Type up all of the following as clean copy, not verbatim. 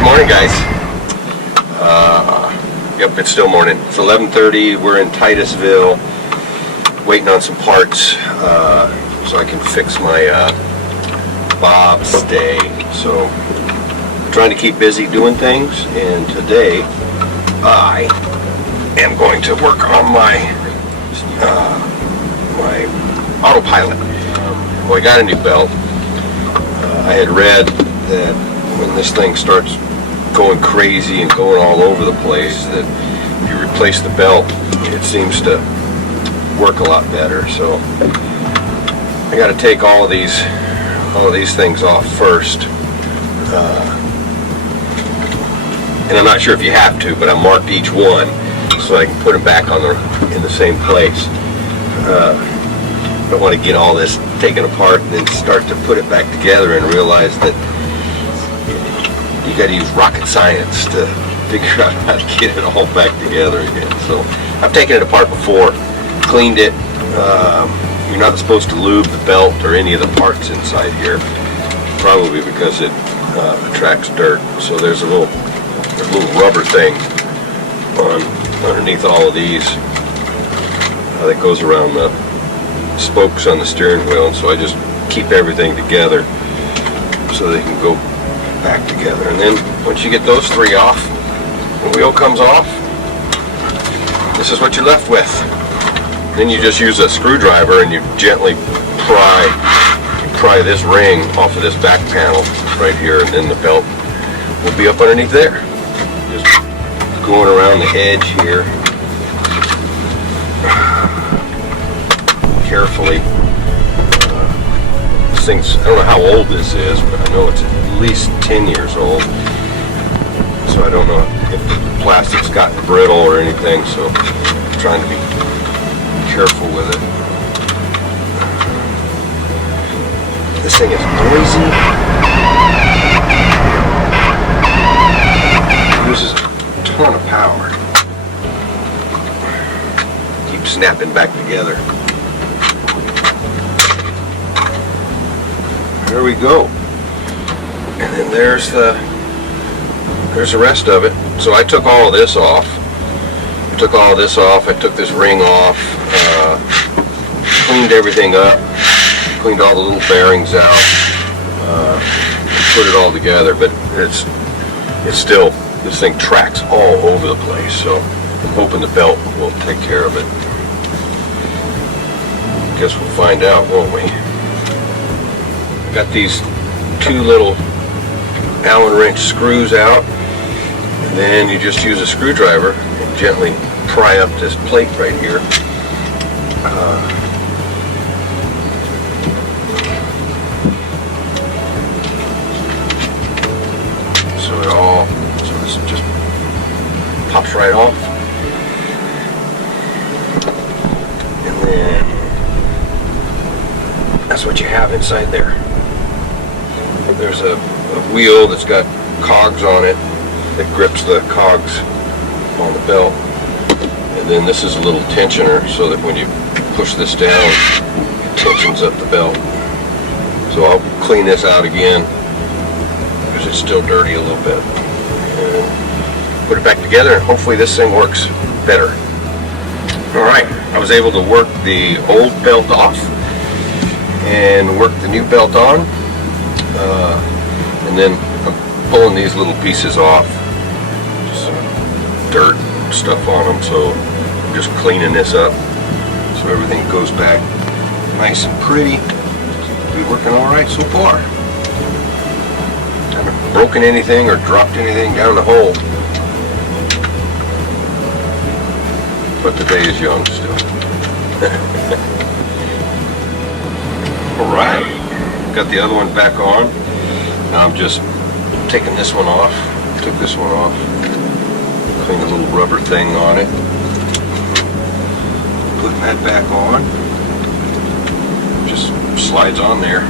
Good morning, guys. Yep, it's still morning. It's 11:30. We're in Titusville, waiting on some parts so I can fix my bobstay. So, trying to keep busy doing things, and today I am going to work on my my autopilot. Well, I got a new belt. I had read that when this thing starts going crazy and going all over the place, that if you replace the belt, it seems to work a lot better. So I got to take all of these things off first, and I'm not sure if you have to, but I marked each one so I can put them back on in the same place. I don't want to get all this taken apart and then start to put it back together and realize that you got to use rocket science to figure out how to get it all back together again. So I've taken it apart before, cleaned it. You're not supposed to lube the belt or any of the parts inside here, probably because it attracts dirt. So there's a little rubber thing underneath all of these that goes around the spokes on the steering wheel, and so I just keep everything together so they can go back together. And then once you get those three off, the wheel comes off, this is what you're left with. Then you just use a screwdriver and you gently pry this ring off of this back panel right here, and then the belt will be up underneath there. Just going around the edge here carefully. This thing's, I don't know how old this is, but I know it's at least 10 years old. So I don't know if the plastic's gotten brittle or anything, so I'm trying to be careful with it. This thing is noisy. It uses a ton of power. Keep snapping back together. There we go. And then there's the rest of it. So I took all of this off. I took this ring off, cleaned everything up, cleaned all the little bearings out, put it all together, but it's still, this thing tracks all over the place, so I'm hoping the belt will take care of it. Guess we'll find out, won't we? Got these two little Allen wrench screws out, and then you just use a screwdriver and gently pry up this plate right here. So this just pops right off, and then that's what you have inside there. There's a wheel that's got cogs on it that grips the cogs on the belt, and then this is a little tensioner so that when you push this down, it tensions up the belt. So I'll clean this out again because it's still dirty a little bit, and put it back together, and hopefully this thing works better. Alright, I was able to work the old belt off and work the new belt on, and then I'm pulling these little pieces off, just some dirt and stuff on them, so I'm just cleaning this up so everything goes back nice and pretty. Seems to be working alright so far. Haven't broken anything or dropped anything down the hole, but the day is young still. Alright, got the other one back on. Now I'm just taking this one off. Took this one off. Clean a little rubber thing on it. Putting that back on. Just slides on there.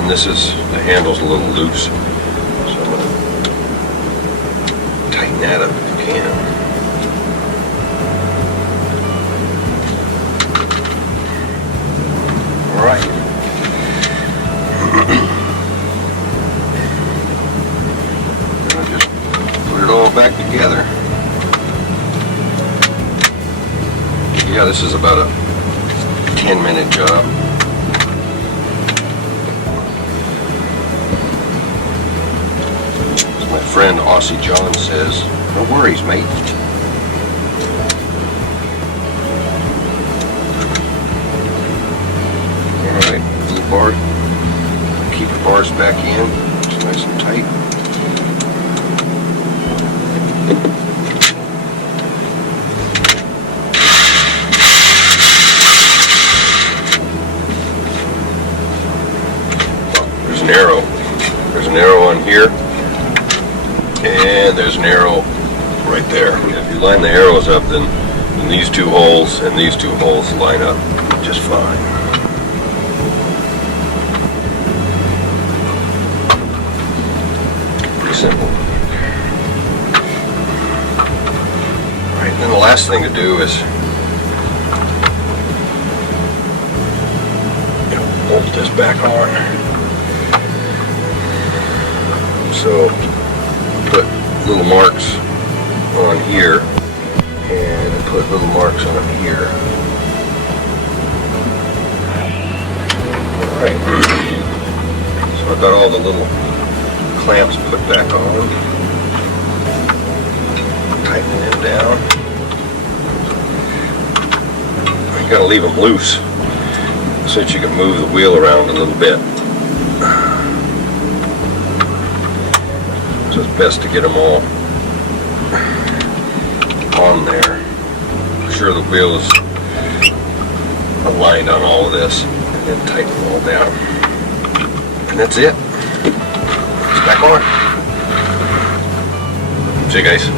And this is, the handle's a little loose, so I'm going to tighten that up if you can. Alright. Yeah, this is about a 10-minute job. As my friend Aussie John says, no worries, mate. Alright, blue bar. Keep the bars back in. It's nice and tight. There's an arrow. There's an arrow on here. And there's an arrow right there. If you line the arrows up, then these two holes and these two holes line up just fine. Pretty simple. Alright, then the last thing to do is bolt this back on. So put little marks on here and put little marks on here. Alright, so I've got all the little clamps put back on. Tighten them down. You gotta leave them loose so that you can move the wheel around a little bit. So it's best to get them all on there. Make sure the wheel is aligned on all of this, and then tighten them all down. And that's it. It's back on. See you guys.